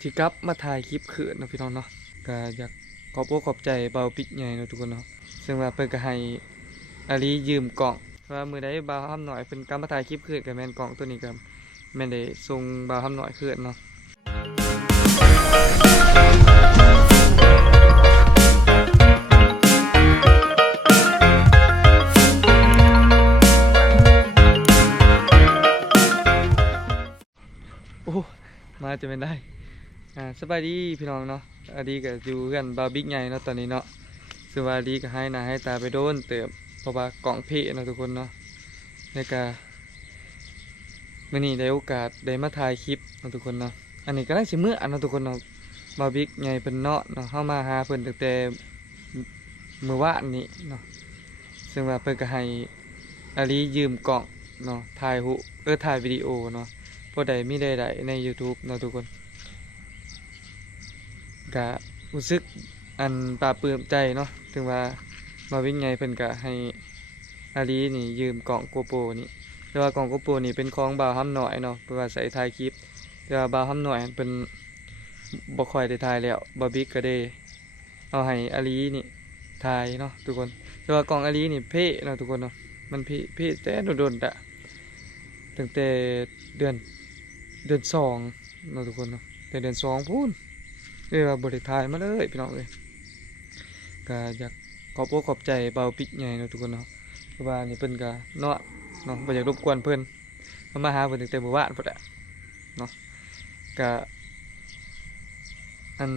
ที่กลับมาถ่ายคลิปคืนเนาะพี่น้องเนาะก็อยากขอบอกขอบใจเบาปิกใหญ่เนาะทุกคนเนาะซึ่งว่าเพิ่นก็ให้อาลียืมกล่องว่ามื้อใดบ่าวห้ำหน่อยเพิ่นกลับมาถ่ายคลิปคืนก็แม่นกล่องตัวนี้ก็แม่นได้ส่งบ่าวห้ำหน่อยคืนเนาะโอ้มาจะเป็นได้สบายดีพี่น้องเนาะอาลีก็อยู่กันบาร์บิ๊กใหญ่เนาะตอนนี้เนาะซึ่งว่าอาลีก็ให้หน้าให้ตาไปโดนเติบเพราะว่ากล่องเพเนาะทุกคนเนาะในการมื้อนี้ได้โอกาสได้มาถ่ายคลิปเนาะทุกคนเนาะอันนี้ก็ได้สิมื้ออันเนาะทุกคนเนาะบาร์บิ๊กใหญ่เพิ่นเนาะเฮามาหาเพิ่นตั้งแต่มื้อวานนี้เนาะซึ่งว่าเพิ่นก็ให้อาลียืมกล่องเนาะถ่ายถ่ายวิดีโอเนาะพอได้มีได้ใน YouTube เนาะทุกคนก็รู้สึกอันปลาปลื้มใจเนาะถึงว่ามาวิ่งไงเพิ่นก็ให้อาลีนี่ยืมกล่องโกโปรนี่แต่ว่ากล่องโกโปรนี่เป็นของบ่าวห้ำหน่อยเนาะเพื่อว่าใส่ถ่ายคลิปแต่ว่าบ่าวห้ำหน่อยเป็นบ่ค่อยได้ถ่ายแล้วบ่าวบิ๊กก็ได้เอาให้อาลีนี่ถ่ายเนาะทุกคนแต่ว่ากล่องอาลีนี่เพ่เนาะทุกคนเนาะมันเพ่แต่โดนๆอะตั้งแต่เดือนสองเนาะทุกคนเนาะแต่เดือนสองพูนว่าบริทายมาเลยพี่น้องเลยก็อยากขอบอกขอบใจเบาปิกใหญ่เนาะทุกคนเนาะเพราะว่านี่เพิ่นก็เนาะบ่อยากรบกวนเพิ่นมาหาเพิ่นตั้งแต่เมื่อวานพุ่นแหละเนาะก็อัน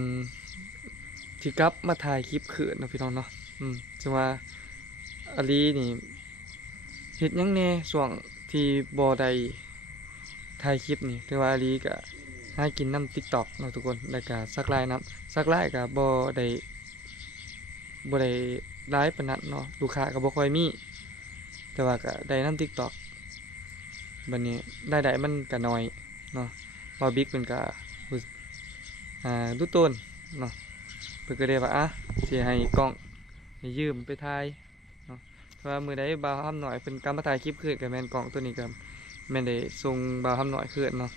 ที่กลับมาถ่ายคลิปคืนเนาะพี่น้องเนาะจังว่าอาลีนี่เฮ็ดหยังแหน่ช่วงที่บ่ได้ถ่ายคลิปนี่ถือว่าอาลีก็หากินน้ำ TikTok เนาะทุกคนแล้วก็สักลายน้ำสักลายก็บ่ได้ไลฟ์ปานนั้นเนาะลูกค้าก็บ่ค่อยมีแต่ว่าก็ได้น้ำ TikTok บัดนี้ได้มันก็น้อยเนาะบ่บิ๊กเพิ่นก็รู้ต้นเนาะเพิ่นก็ได้ว่าสิให้กล้องให้ยืมไปถ่ายเนาะเพราะว่ามื้อใดบ่าวห้ำหน่อยเพิ่นกลับมาถ่ายคลิปคืนก็แม่นกล้องตัวนี้ก็แม่นได้ส่งบ่าวห้ำหน่อยคืนเนาะ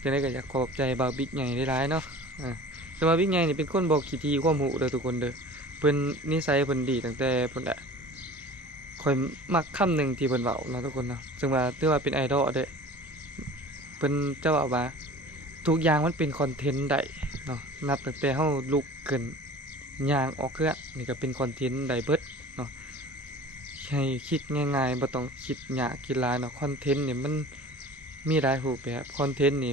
จังได๋ก็อยากขอบใจบ่าวบิ๊กใหญ่หลายๆเนาะแต่ว่าบิ๊กใหญ่นี่เป็นคนบอกขี้ทีความรู้เด้อทุกคนเด้อเพิ่นนิสัยเพิ่นดีตั้งแต่เพิ่นค่อยมักคำหนึ่งที่เพิ่นเว้าเนาะทุกคนเนาะซึ่งว่าถือว่าเป็นไอดอลเด้อเพิ่นจะเว้าว่าทุกอย่างมันเป็นคอนเทนต์ได้เนาะนับตั้งแต่เฮาลุกขึ้นย่างออกเครื่องนี่ก็เป็นคอนเทนต์ได้เบิดเนาะให้คิดง่ายๆบ่ต้องคิดยากคิดหลายเนาะคอนเทนต์นี่มันมีหลายรูปแบบคอนเทนต์นี่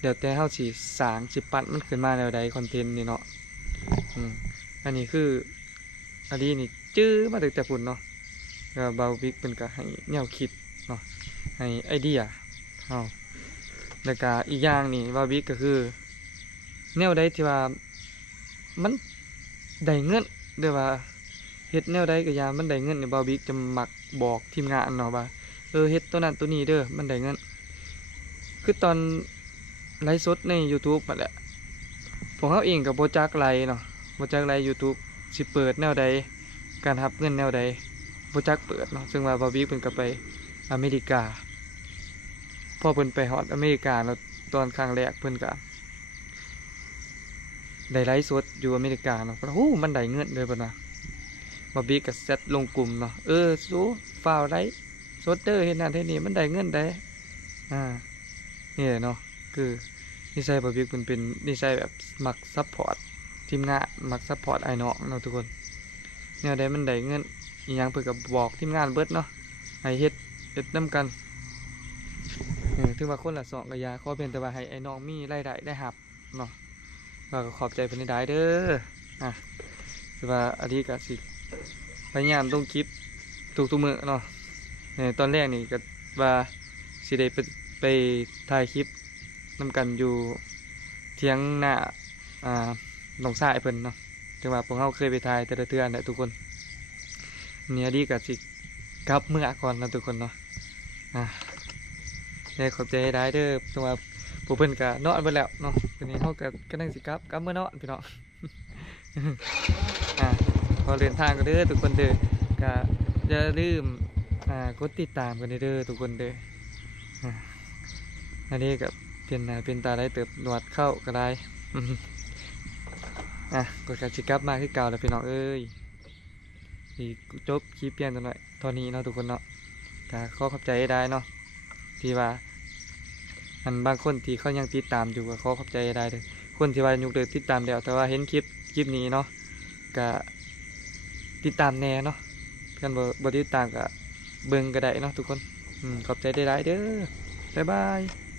เดี๋ยวแต่เฮาสิสร้างสิปั้นมันขึ้นมาแนวใดคอนเทนต์นี่เนาะอันนี้คืออันนี้นี่จื้อมาตั้งแต่พุ่นเนาะก็เบาบิ๊กเป็นก็ให้แนวคิดเนาะให้ไอเดียแล้วก็อีกอย่างนี่เบาบิ๊กก็คือแนวใดที่ว่ามันได้เงินเด้อว่าเฮ็ดแนวใดก็ยามมันได้เงินนี่เบาบิ๊กจะมักบอกทีมงานเนาะว่าเฮ็ดตัวนั้นตัวนี้เด้อมันได้เงินคือตอนไลฟ์สดใน YouTube นั่นแหละพวกเขาเองกับโบจักไลฟ์เนาะโบจักไลฟ์ YouTube สิเปิดแนวใดการรับเงินแนวใดโบจักเปิดเนาะซึ่งว่าบาร์บี้เพิ่นก็ไปอเมริกาพอเพิ่นไปฮอดอเมริกาแล้วตอนครั้งแรกเพิ่นก็ได้ไลฟ์สดอยู่อเมริกาเนาะโอ้มันได้เงินเลยเพิ่นนะบาร์บี้ก็เซตลงกลุ่มเนาะสู้ฝ่าวไลฟ์สดเด้อเฮ็ดนั่นเฮ็ดนี่มันได้เงินได้นี่แหละเนาะคือนิสัยบาร์บี้เป็นนิสัยแบบมักซัพพอร์ตทีมงานมักซัพพอร์ตไอ้น้องเนาะทุกคนแนวใดมันได้เงินอีหยังเพิ่นก็บอกทีมงานเบิดเนาะให้เฮ็ดนำกันถึงว่าคนละสองกะยาขอเพียงแต่ว่าให้ไอ้น้องมีรายได้ได้รับเนาะก็ขอบใจเพิ่นได้เด้อคือว่าอันนี้ก็สิพยายามลงคลิปทุกมื้อเนาะตอนแรกนี่ก็ว่าสิได้ไปถ่ายคลิปนำกันอยู่เถียงหน้าหนองทรายเพิ่นเนาะจังว่าพวกเราเคยไปถ่ายแต่ละเทื่อแหละทุกคนเนี่ยดีกับสิกลับเมื่อก่อนนะทุกคนเนาะได้ขอบใจได้เด้อจังว่าผู้เพิ่นก็นอนไปแล้วเนาะทีนี้เขาก็นั่งสิกลับเมื่อนอนพี่น้องพอเดินทางกันเด้อทุกคนเด้อก็อย่าลืมกดติดตามกันเด้อทุกคนเด้ออันนี้กับ เปลี่ยนหน้าเปลี่ยนตาได้เติบหนวดเข้าก็ได้อืมอ่ะก็กสิกลับมาคือเก่าแล้วพี่น้องเอ้ยสิจบคลิปเพียงตัวหน่อยตอนนี้เนาะทุกคนเนาะก็ขอขอบใจได้เนาะที่ว่าอันบางคนที่เขายังติดตามอยู่ก็ขอขอบใจได้เลยคนที่ว่ายุคเดิมติดตามแล้วแต่ว่าเห็นคลิปนี้เนาะก็ติดตามแน่เนาะกันบ่ติดตามก็เบิ่งก็ได้เนาะทุกคนขอบใจได้หลายๆเด้อบ๊ายบาย